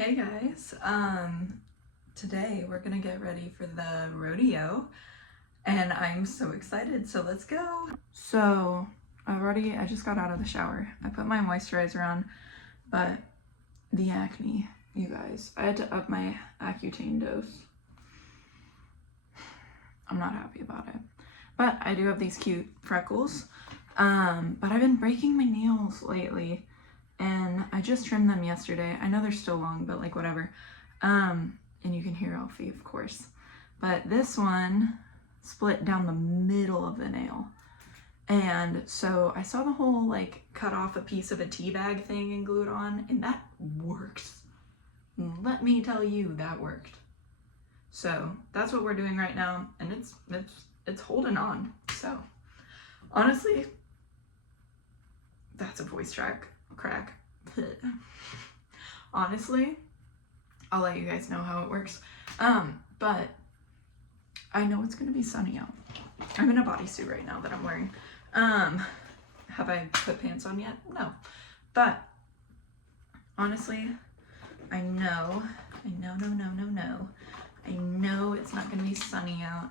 Hey guys, today we're gonna get ready for the rodeo and I'm so excited, so let's go. So I just got out of the shower. I put my moisturizer on, but the acne, you guys, I had to up my Accutane dose. I'm not happy about it, but I do have these cute freckles, but I've been breaking my nails lately. And I just trimmed them yesterday. I know they're still long, but like whatever. And you can hear Alfie, of course. But this one split down the middle of the nail. And so I saw the whole like cut off a piece of a tea bag thing and glue it on, and that worked. Let me tell you, that worked. So that's what we're doing right now, and it's holding on. So honestly, that's a voice track crack. Honestly, I'll let you guys know how it works. But I know it's gonna be sunny out. I'm in a bodysuit right now that I'm wearing. Have I put pants on yet? No. But honestly, I know it's not gonna be sunny out,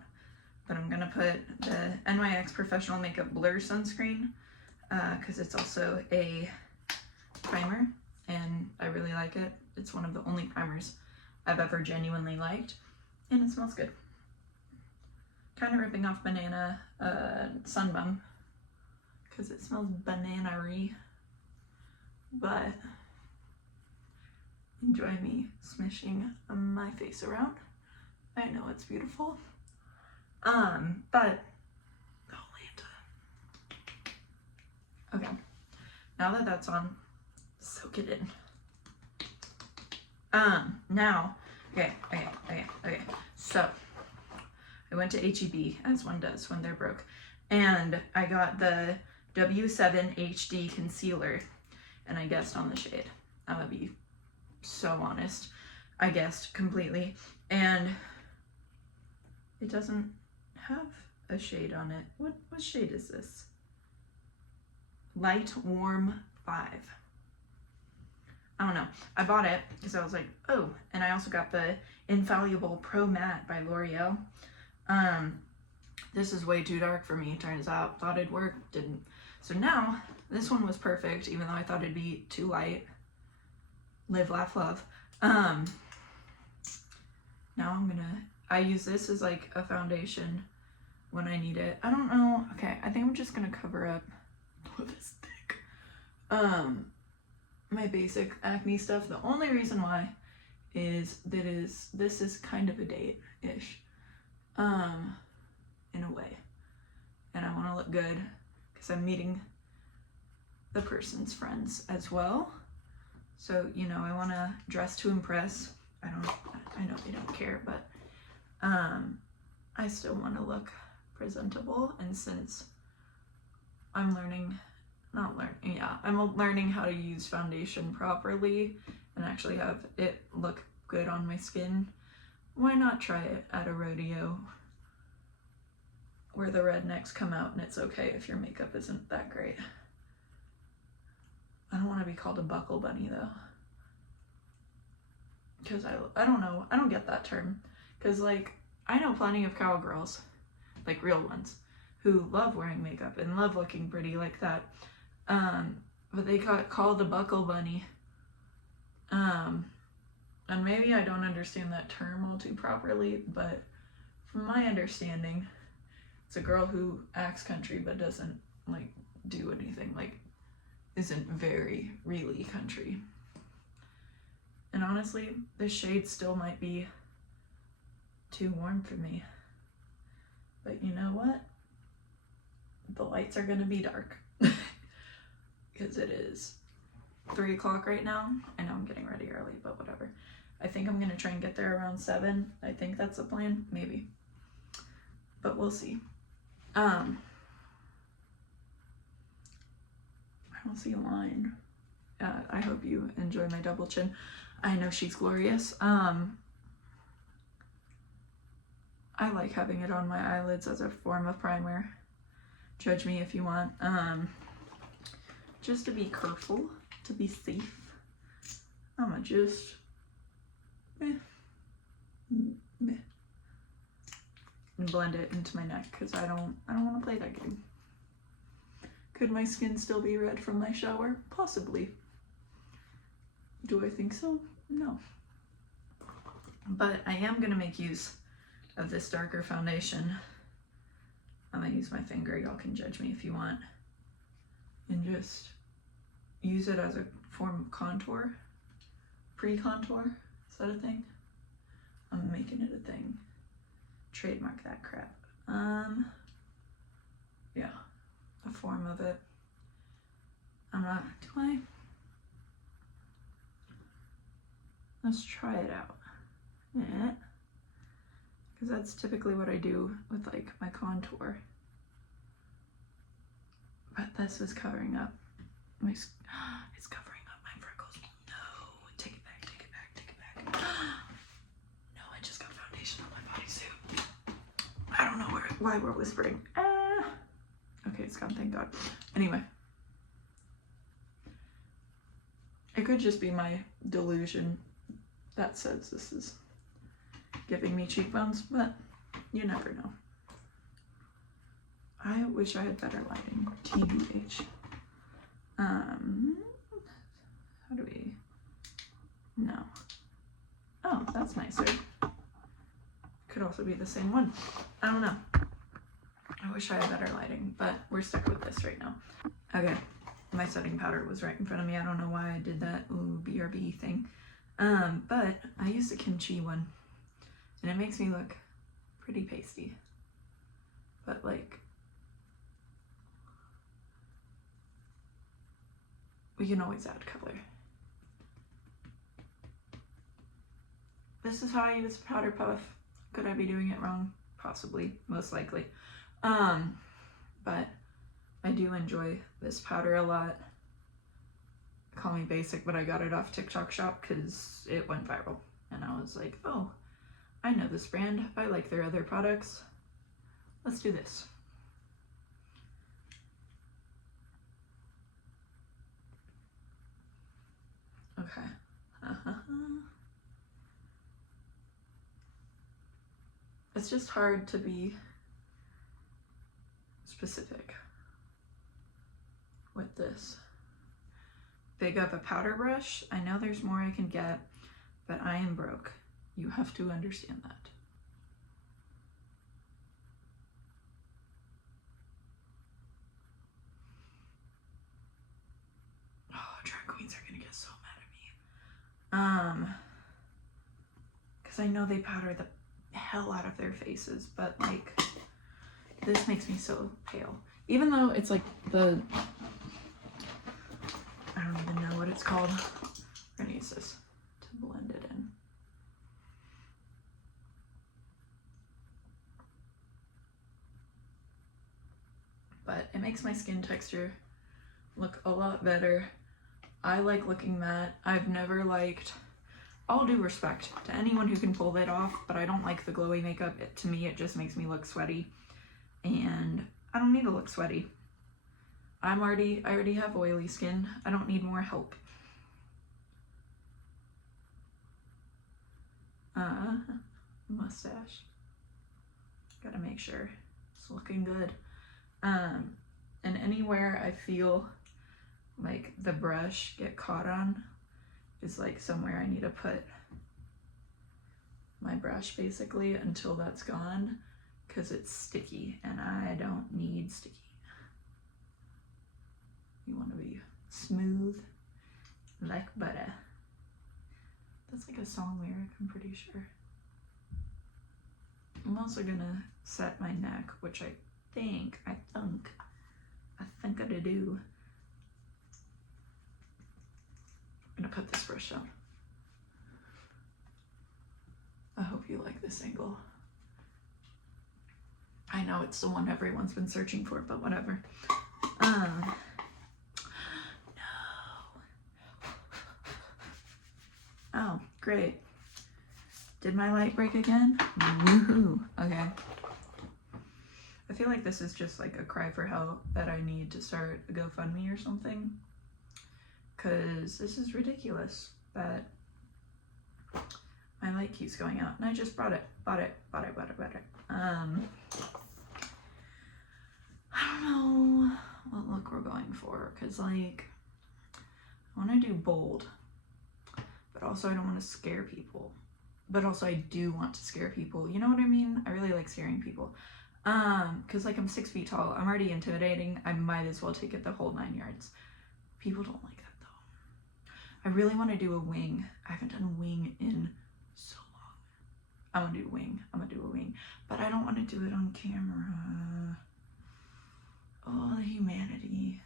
but I'm gonna put the NYX Professional Makeup Blur sunscreen because it's also a primer and I really like it. It's one of the only primers I've ever genuinely liked, and it smells good. Kind of ripping off Banana Sunbum because it smells banana-y, but enjoy me smishing my face around. I know it's beautiful. But okay, now that that's on, soak it in. Now, okay. So I went to HEB, as one does when they're broke, and I got the W7 HD concealer, and I guessed on the shade. I'm gonna be so honest. I guessed completely, and it doesn't have a shade on it. What shade is this? Light Warm 5. I don't know. I bought it because I was like, oh, and I also got the Infallible Pro Matte by L'Oreal. This is way too dark for me, turns out. Thought it'd work, didn't. So now, this one was perfect, even though I thought it'd be too light. Live, laugh, love. Now I use this as like a foundation when I need it. I don't know. Okay, I think I'm just gonna cover up this thick. My basic acne stuff. The only reason why is this is kind of a date-ish, in a way, and I want to look good because I'm meeting the person's friends as well. So you know, I want to dress to impress. I know they don't care, but I still want to look presentable, and since I'm learning how to use foundation properly and actually have it look good on my skin, why not try it at a rodeo where the rednecks come out and it's okay if your makeup isn't that great. I don't want to be called a buckle bunny though, because I don't know, I don't get that term, because like I know plenty of cowgirls, like real ones, who love wearing makeup and love looking pretty like that. But they got called a buckle bunny. And maybe I don't understand that term all too properly, but from my understanding, it's a girl who acts country but doesn't like do anything, like isn't very really country. And honestly, this shade still might be too warm for me. But you know what? The lights are gonna be dark. Because it is 3 o'clock right now. I know I'm getting ready early, but whatever. I think I'm gonna try and get there around 7. I think that's the plan, maybe. But we'll see. I don't see a line. I hope you enjoy my double chin. I know she's glorious. I like having it on my eyelids as a form of primer. Judge me if you want. Just to be careful, to be safe, I'ma just meh. And blend it into my neck because I don't want to play that game. Could my skin still be red from my shower? Possibly. Do I think so? No. But I am gonna make use of this darker foundation. I'm gonna use my finger, y'all can judge me if you want. And just use it as a form of contour. Pre-contour, is that a thing? I'm making it a thing. Trademark that crap. Yeah, a form of it. I'm not, do I? Let's try it out. Yeah. Because that's typically what I do with like my contour. But this is covering up my, it's covering up my freckles. No, take it back, take it back, take it back. No, I just got foundation on my bodysuit. I don't know why we're whispering. Okay, it's gone, thank God. Anyway. It could just be my delusion that says this is giving me cheekbones, but you never know. I wish I had better lighting. TBH. How do we? No. Oh, that's nicer. Could also be the same one. I don't know. I wish I had better lighting, but we're stuck with this right now. Okay, my setting powder was right in front of me. I don't know why I did that BRB thing. But I used a kimchi one, and it makes me look pretty pasty. But like, we can always add color. This is how I use powder puff. Could I be doing it wrong? Possibly, most likely. But I do enjoy this powder a lot. Call me basic, but I got it off TikTok shop because it went viral. And I was like, oh, I know this brand. I like their other products. Let's do this. Okay. It's just hard to be specific with this. Big of a powder brush. I know there's more I can get, but I am broke. You have to understand that. Oh, drag queens are gonna get so mad at me. Because I know they powder the hell out of their faces, but like, this makes me so pale. Even though it's like the, I don't even know what it's called. We're gonna use this to blend it in. But it makes my skin texture look a lot better. I like looking matte. I've never liked, all due respect to anyone who can pull that off, but I don't like the glowy makeup. To me, it just makes me look sweaty. And I don't need to look sweaty. I already have oily skin. I don't need more help. Mustache. Gotta make sure it's looking good. And anywhere I feel like the brush get caught on is like somewhere I need to put my brush basically until that's gone, because it's sticky and I don't need sticky. You want to be smooth like butter. That's like a song lyric, I'm pretty sure. I'm also gonna set my neck, which I think I gotta do. I'm gonna put this brush down. I hope you like this angle. I know it's the one everyone's been searching for, but whatever. No. Oh, great. Did my light break again? Woohoo. Okay. I feel like this is just like a cry for help that I need to start a GoFundMe or something. Because this is ridiculous that My light keeps going out, and I just bought it. I don't know what look we're going for, because like I want to do bold, but also I don't want to scare people, but also I do want to scare people, you know what I mean? I really like scaring people, because like I'm 6 feet tall, I'm already intimidating, I might as well take it the whole 9 yards. People don't like that though. I really want to do a wing. I haven't done a wing in so long. I'm gonna do a wing, but I don't want to do it on camera. Oh, the humanity.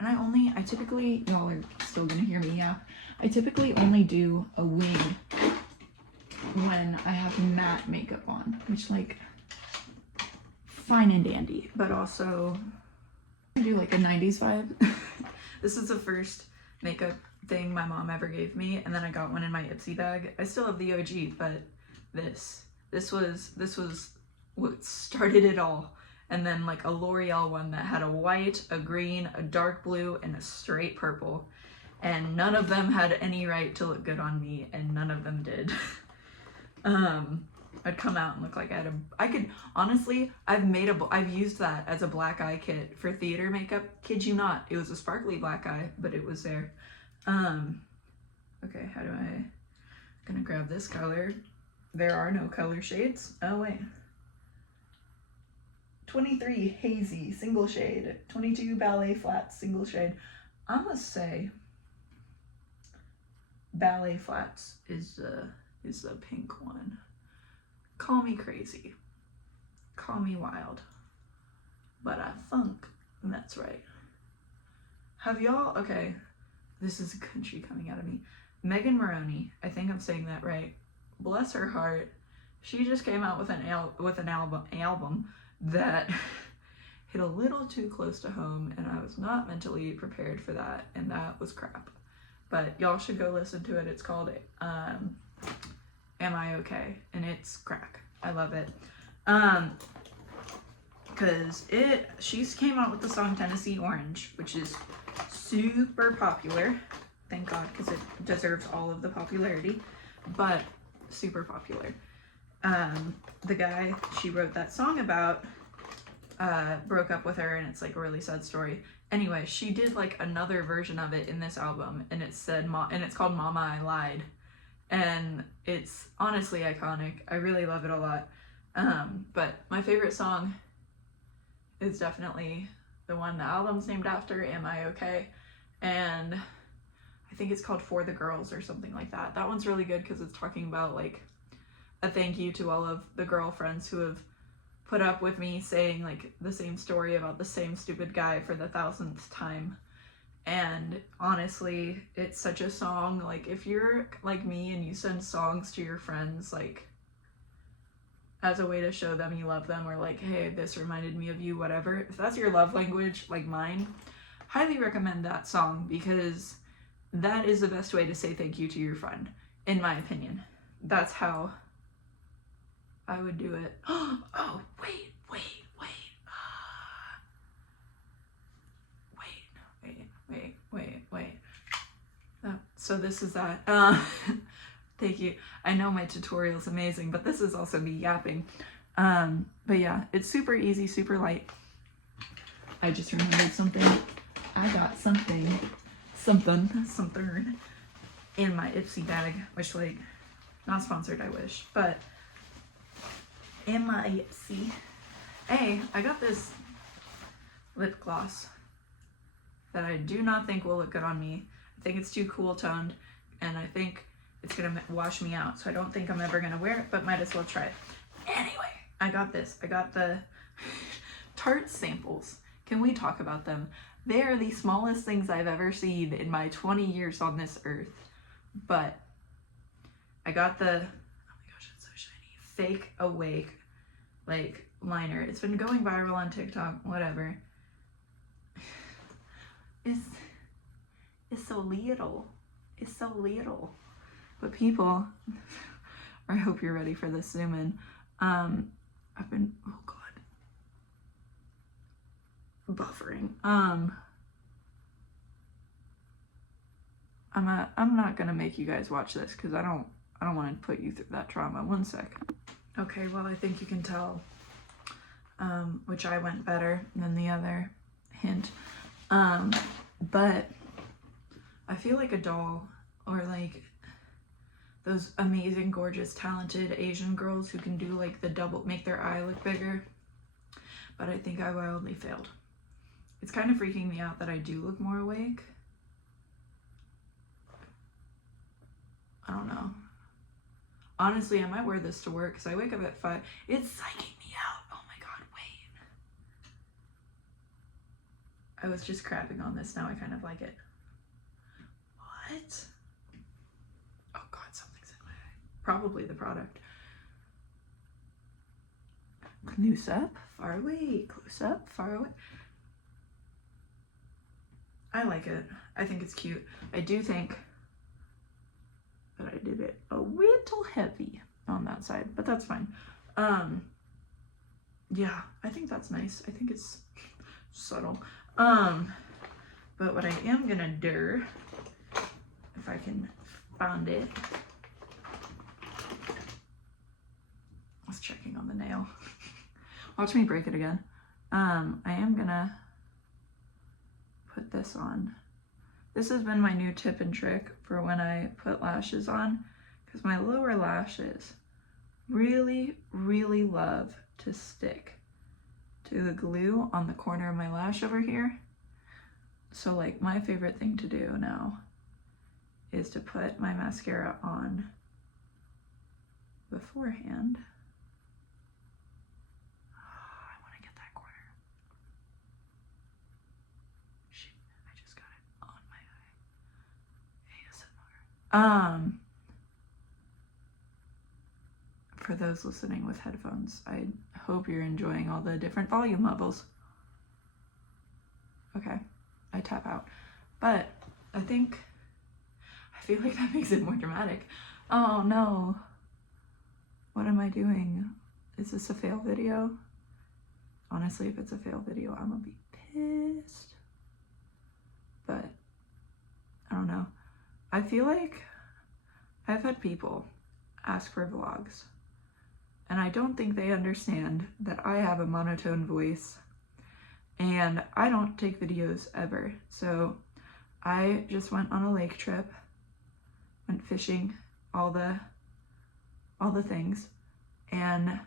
And I typically, y'all are still gonna hear me, yeah. I typically only do a wing when I have matte makeup on, which like, fine and dandy, but also I do like a 90s vibe. This is the first makeup thing my mom ever gave me, and then I got one in my Ipsy bag. I still have the OG, but this was what started it all. And then like a L'Oreal one that had a white, a green, a dark blue, and a straight purple. And none of them had any right to look good on me, and none of them did. I'd come out and look like I could, honestly, I've used that as a black eye kit for theater makeup. Kid you not, it was a sparkly black eye, but it was there. Okay, gonna grab this color. There are no color shades. Oh wait. 23 hazy single shade, 22 ballet flats single shade. I must say ballet flats is the pink one. Call me crazy, call me wild, but I think that's right. Have y'all, okay, this is a country coming out of me. Megan Maroney, I think I'm saying that right. Bless her heart. She just came out with an album that hit a little too close to home, and I was not mentally prepared for that, and that was crap. But y'all should go listen to it. It's called Am I Okay? And it's crack. I love it. Because she came out with the song Tennessee Orange, which is super popular. Thank God, because it deserves all of the popularity, but super popular. The guy she wrote that song about broke up with her, and it's like a really sad story. Anyway, she did like another version of it in this album, and it said and it's called Mama I Lied, and it's honestly iconic. I really love it a lot. But my favorite song is definitely the one the album's named after, Am I Okay? And I think it's called For the Girls or something like that. That one's really good because it's talking about like a thank you to all of the girlfriends who have put up with me saying like the same story about the same stupid guy for the 1000th time. And honestly, it's such a song. Like if you're like me and you send songs to your friends like as a way to show them you love them, or like, hey, this reminded me of you, whatever, if that's your love language like mine, highly recommend that song, because that is the best way to say thank you to your friend, in my opinion. That's how I would do it. Oh, wait. So this is that. Thank you. I know my tutorial's amazing, but this is also me yapping. But yeah, it's super easy, super light. I just remembered something. I got something in my Ipsy bag, which like, not sponsored, I wish, but in my Ipsy. Hey, I got this lip gloss that I do not think will look good on me. I think it's too cool toned, and I think it's gonna wash me out, so I don't think I'm ever gonna wear it, but might as well try it. Anyway, I got this. I got the Tarte samples. Can we talk about them? They are the smallest things I've ever seen in my 20 years on this earth, but I got the, oh my gosh, it's so shiny, Fake Awake like liner. It's been going viral on TikTok, whatever. It's so little. It's so little. But people, I hope you're ready for this zoom in. I've been, oh God, buffering. I'm not gonna make you guys watch this because I don't want to put you through that trauma. One sec. Okay, well, I think you can tell which eye went better than the other. Hint. But I feel like a doll, or like those amazing, gorgeous, talented Asian girls who can do like the double, make their eye look bigger. But I think I wildly failed. It's kind of freaking me out that I do look more awake. I don't know. Honestly, I might wear this to work because I wake up at 5. It's psyching me out. Oh my god, wait. I was just crapping on this. Now I kind of like it. What? Oh god, something's in my eye. Probably the product. Close up, far away. Close up, far away. I like it. I think it's cute. I do think that I did it a little heavy on that side, but that's fine. Yeah, I think that's nice. I think it's subtle. But what I am gonna do, if I can find it, I was checking on the nail. Watch me break it again. I am gonna put this on. This has been my new tip and trick for when I put lashes on, because my lower lashes really, really love to stick to the glue on the corner of my lash over here. So like my favorite thing to do now is to put my mascara on beforehand. I want to get that corner. Shoot, I just got it on my eye. ASMR. For those listening with headphones, I hope you're enjoying all the different volume levels. Okay, I tap out. But I feel like that makes it more dramatic. Oh no. What am I doing? Is this a fail video? Honestly, if it's a fail video, I'm gonna be pissed. But I don't know. I feel like I've had people ask for vlogs, and I don't think they understand that I have a monotone voice and I don't take videos ever. So I just went on a lake trip, went fishing, all the things, and I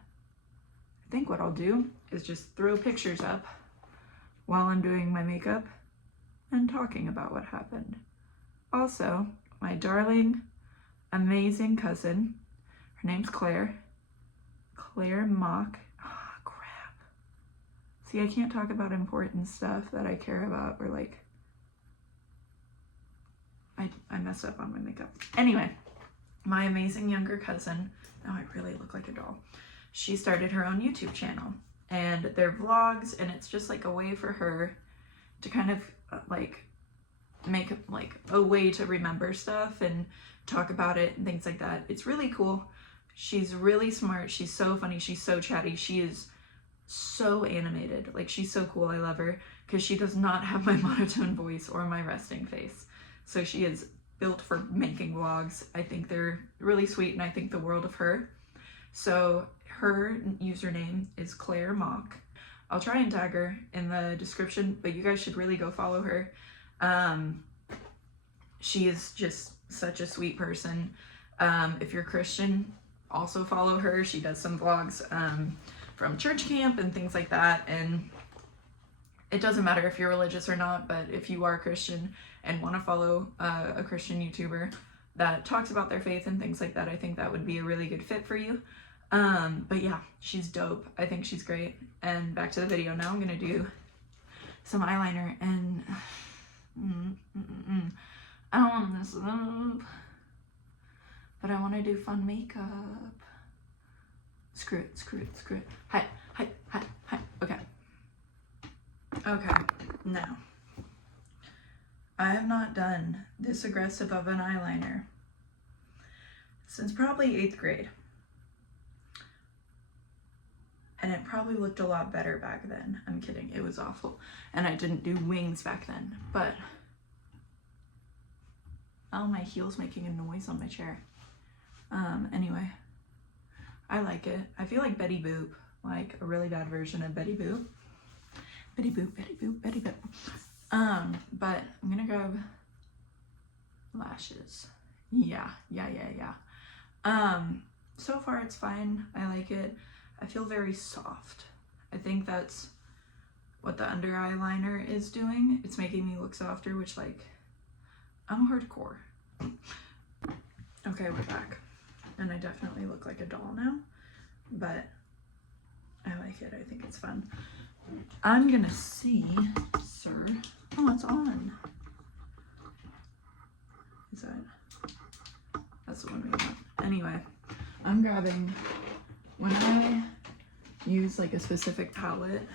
think what I'll do is just throw pictures up while I'm doing my makeup and talking about what happened. Also, my darling, amazing cousin, her name's Claire Mock. Oh, crap. See, I can't talk about important stuff that I care about, or like, I mess up on my makeup. Anyway, my amazing younger cousin, now I really look like a doll. She started her own YouTube channel, and they're vlogs, and it's just like a way for her to kind of like make like a way to remember stuff and talk about it and things like that. It's really cool. She's really smart. She's so funny. She's so chatty. She is so animated. Like, she's so cool. I love her because she does not have my monotone voice or my resting face. So she is built for making vlogs. I think they're really sweet, and I think the world of her. So her username is Claire Mock. I'll try and tag her in the description, but you guys should really go follow her. She is just such a sweet person. If you're Christian, also follow her. She does some vlogs from church camp and things like that. And it doesn't matter if you're religious or not, but if you are Christian and want to follow a Christian YouTuber that talks about their faith and things like that, I think that would be a really good fit for you. But yeah, she's dope. I think she's great. And back to the video. Now I'm gonna do some eyeliner, and I don't want to mess it up, but I want to do fun makeup. Screw it, screw it, screw it. Hi. Okay. Okay, now, I have not done this aggressive of an eyeliner since probably 8th grade. And it probably looked a lot better back then. I'm kidding, it was awful. And I didn't do wings back then, but Oh, my heel's making a noise on my chair. Anyway, I like it. I feel like Betty Boop, like a really bad version of Betty Boop. Betty Boop, Betty Boop, Betty Boop. But I'm gonna grab lashes. Yeah. So far it's fine. I like it. I feel very soft. I think that's what the under eyeliner is doing. It's making me look softer, which, like, I'm hardcore. Okay, we're back. And I definitely look like a doll now, but I like it. I think it's fun. I'm gonna see, sir. Oh, it's on. Is that? That's the one we want. Anyway, I'm grabbing, when I use like a specific palette,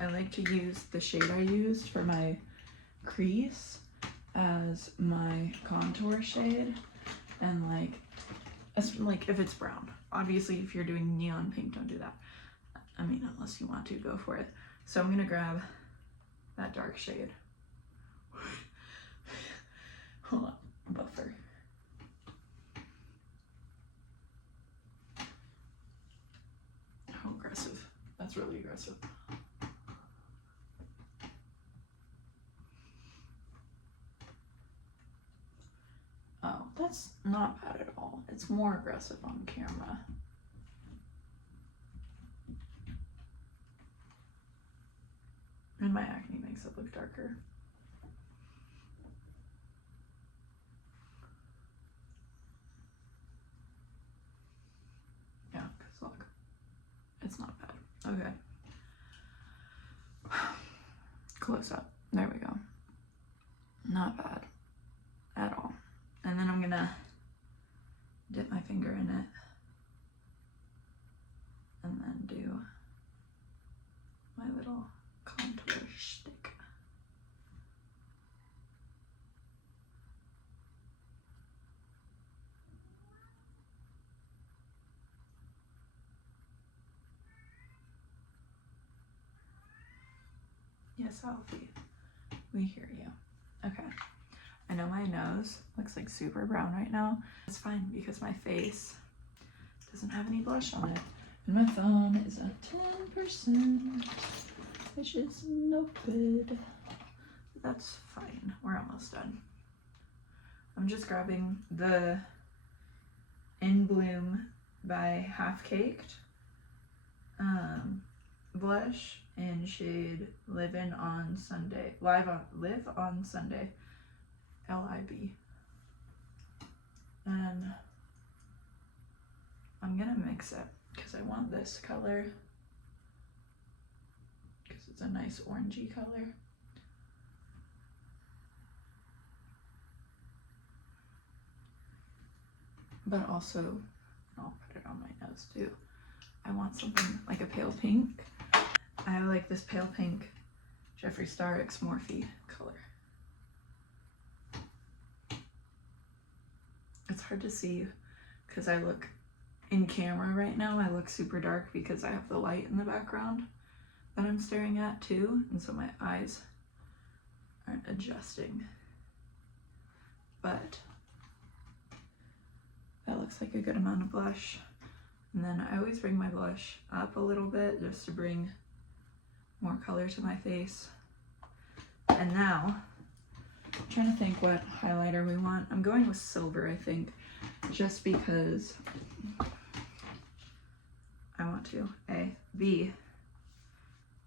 I like to use the shade I used for my crease as my contour shade, and like if it's brown. Obviously, if you're doing neon pink, don't do that. I mean, unless you want to, go for it. So I'm gonna grab that dark shade. Hold on, buffer. How aggressive. That's really aggressive. Oh, that's not bad at all. It's more aggressive on camera. And my acne makes it look darker. Yeah, because look, it's not bad. Okay. Close up. There we go. Not bad at all. And then I'm gonna dip my finger in it and then do my little contour shtick. Yes, Alfie, we hear you. Okay. I know my nose looks like super brown right now. It's fine because my face doesn't have any blush on it. And my phone is at 10%, which is no good. That's fine. We're almost done. I'm just grabbing the In Bloom by Half Caked blush in shade Live on Sunday. Live on Sunday. LIB. And I'm gonna mix it because I want this color because it's a nice orangey color. But also, I'll put it on my nose too. I want something like a pale pink. I like this pale pink Jeffree Star X Morphe color. It's hard to see because I look in camera right now. I look super dark because I have the light in the background that I'm staring at too, and so my eyes aren't adjusting. But that looks like a good amount of blush. And then I always bring my blush up a little bit just to bring more color to my face. And now, I'm trying to think what highlighter we want. I'm going with silver, I think, just because I want to. A. B.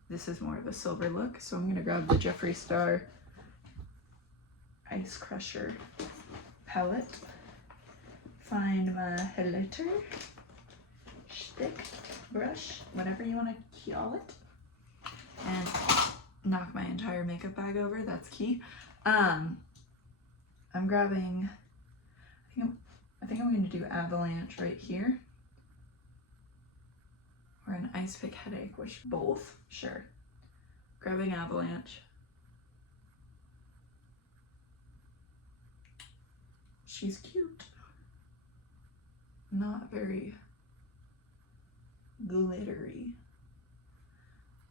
This is more of a silver look, so I'm gonna grab the Jeffree Star Ice Crusher palette. Find my highlighter, stick, brush, whatever you want to call it, and knock my entire makeup bag over. That's key. I'm grabbing, I think I'm going to do Avalanche right here, or an Ice Pick Headache, which both, sure. Grabbing Avalanche. She's cute. Not very glittery.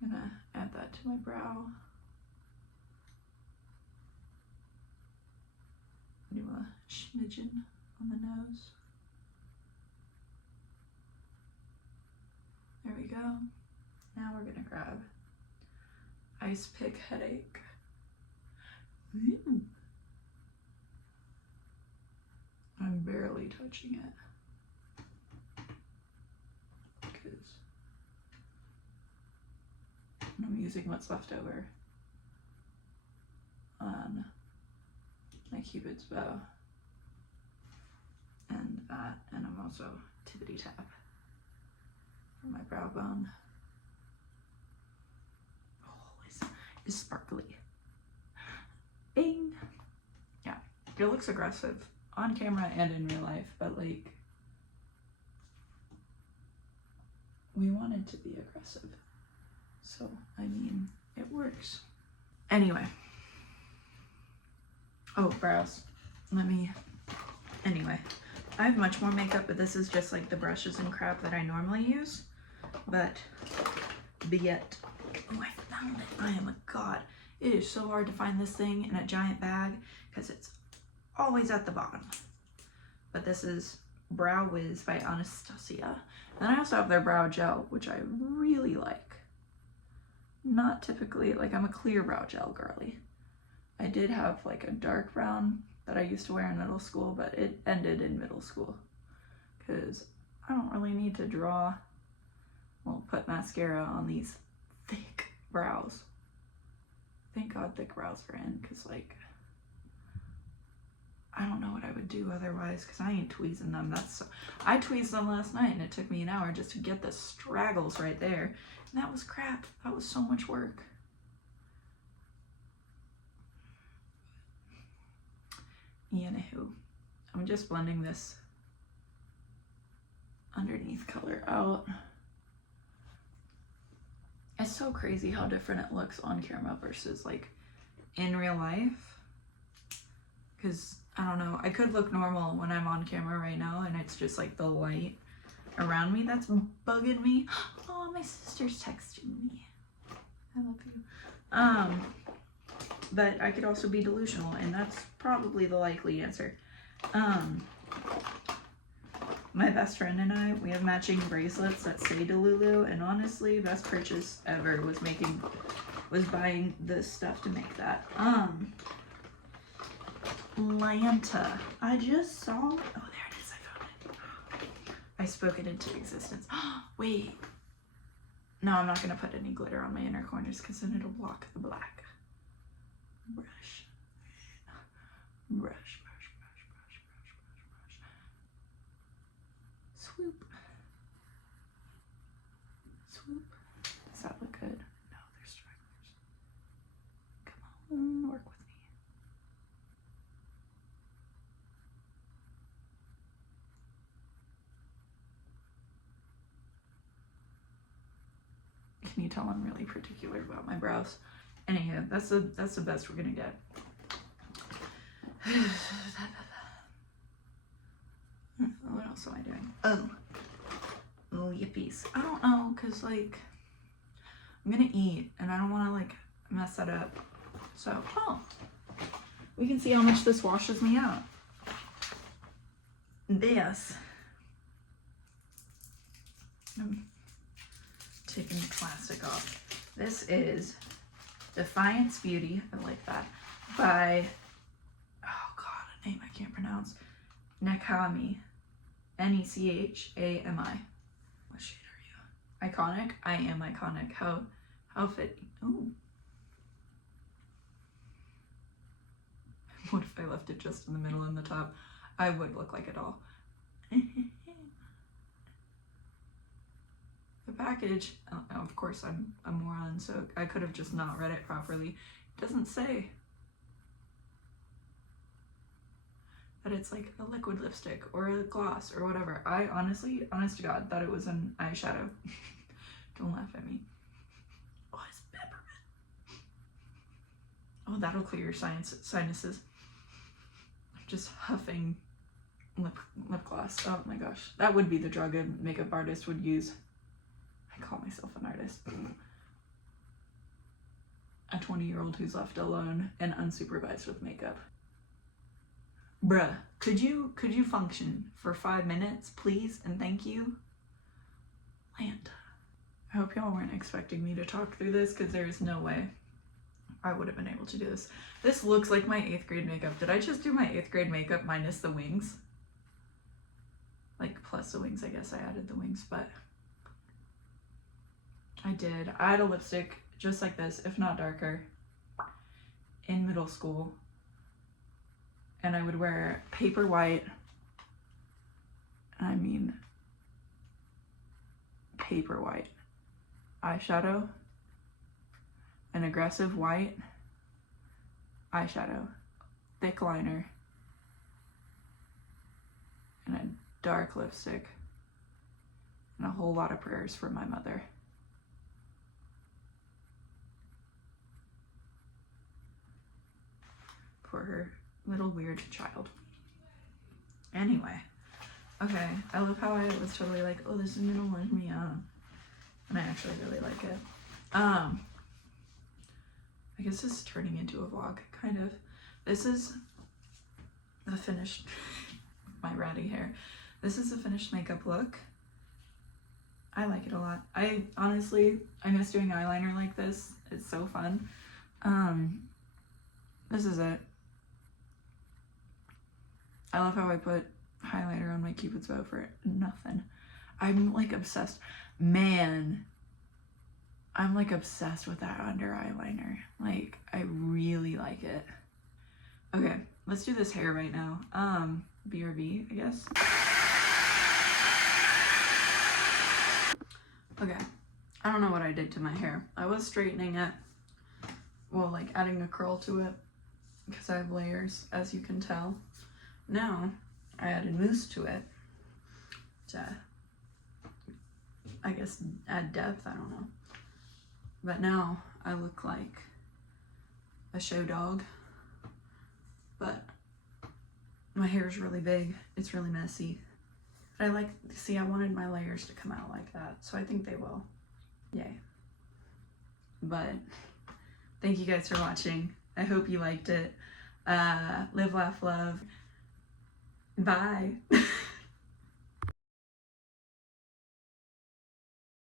I'm gonna add that to my brow. Do a smidgen on the nose. There we go. Now we're gonna grab Ice Pick Headache. Ooh. I'm barely touching it because I'm using what's left over on my Cupid's bow and that, and I'm also tippity tap for my brow bone. Oh, it's sparkly. Bing! Yeah, it looks aggressive on camera and in real life, but like, we want it to be aggressive. So, I mean, it works. Anyway. Oh, brows. Anyway. I have much more makeup, but this is just like the brushes and crap that I normally use. But yet, oh, I found it. I am a god. It is so hard to find this thing in a giant bag because it's always at the bottom. But this is Brow Wiz by Anastasia. And then I also have their brow gel, which I really like. Not typically, like, I'm a clear brow gel girly. I did have like a dark brown that I used to wear in middle school, but it ended in middle school because I don't really need to put mascara on these thick brows. Thank God thick brows are in, because like, I don't know what I would do otherwise, because I ain't tweezing them. I tweezed them last night and it took me an hour just to get the straggles right there. And that was crap. That was so much work. Anywho, I'm just blending this underneath color out. It's so crazy how different it looks on camera versus like in real life. Because I don't know, I could look normal when I'm on camera right now and it's just like the light around me that's bugging me. Oh, my sister's texting me. I love you. But I could also be delusional, and that's probably the likely answer. My best friend and I, we have matching bracelets that say Delulu, and honestly, best purchase ever was buying this stuff to make that. Lanta. I just saw, oh, there it is, I found it. I spoke it into existence. Wait. No, I'm not gonna put any glitter on my inner corners because then it'll block the black. Brush. Brush, brush, brush, brush, brush, brush, brush. Swoop. Swoop. Does that look good? No, there's stragglers. Come on, work with me. Can you tell I'm really particular about my brows? Anywho, that's the best we're gonna get. What else am I doing? Oh, yippies. I don't know, cause like I'm gonna eat and I don't want to like mess that up. So, we can see how much this washes me out. This. I'm taking the plastic off. This is Defiance Beauty, I like that, by, oh god, a name I can't pronounce, Necami, Nechami. What shade are you? Iconic? I am iconic. How fitting. Ooh. What if I left it just in the middle and the top? I would look like a doll. The package, of course I'm a moron, so I could have just not read it properly. It doesn't say that it's like a liquid lipstick or a gloss or whatever. I honestly, honest to God, thought it was an eyeshadow. Don't laugh at me. Oh, it's peppermint. Oh, that'll clear your sinuses. I'm just huffing lip gloss. Oh my gosh. That would be the drug a makeup artist would use. I call myself an artist. A 20-year-old who's left alone and unsupervised with makeup. Bruh, could you function for 5 minutes, please, and thank you? Land. I hope y'all weren't expecting me to talk through this, because there is no way I would have been able to do this. This looks like my 8th grade makeup. Did I just do my 8th grade makeup minus the wings? Like, plus the wings, I guess I added the wings, but I did. I had a lipstick just like this, if not darker, in middle school. And I would wear paper white. I mean, paper white eyeshadow, an aggressive white eyeshadow, thick liner, and a dark lipstick, and a whole lot of prayers for my mother. For her little weird child. Anyway, okay, I love how I was totally like, oh, this is gonna wind me up. And I actually really like it. I guess this is turning into a vlog, kind of. This is the finished, my ratty hair. This is the finished makeup look. I like it a lot. I miss doing eyeliner like this. It's so fun. This is it. I love how I put highlighter on my Cupid's bow for nothing. I'm like obsessed. Man, I'm like obsessed with that under eyeliner. Like, I really like it. Okay, let's do this hair right now. BRB, I guess. Okay, I don't know what I did to my hair. I was straightening it. Well, like adding a curl to it because I have layers, as you can tell. Now, I added mousse to it to, I guess, add depth, I don't know. But now, I look like a show dog. But my hair is really big, it's really messy. But I wanted my layers to come out like that, so I think they will. Yay. But, thank you guys for watching. I hope you liked it. Live, laugh, love. Bye.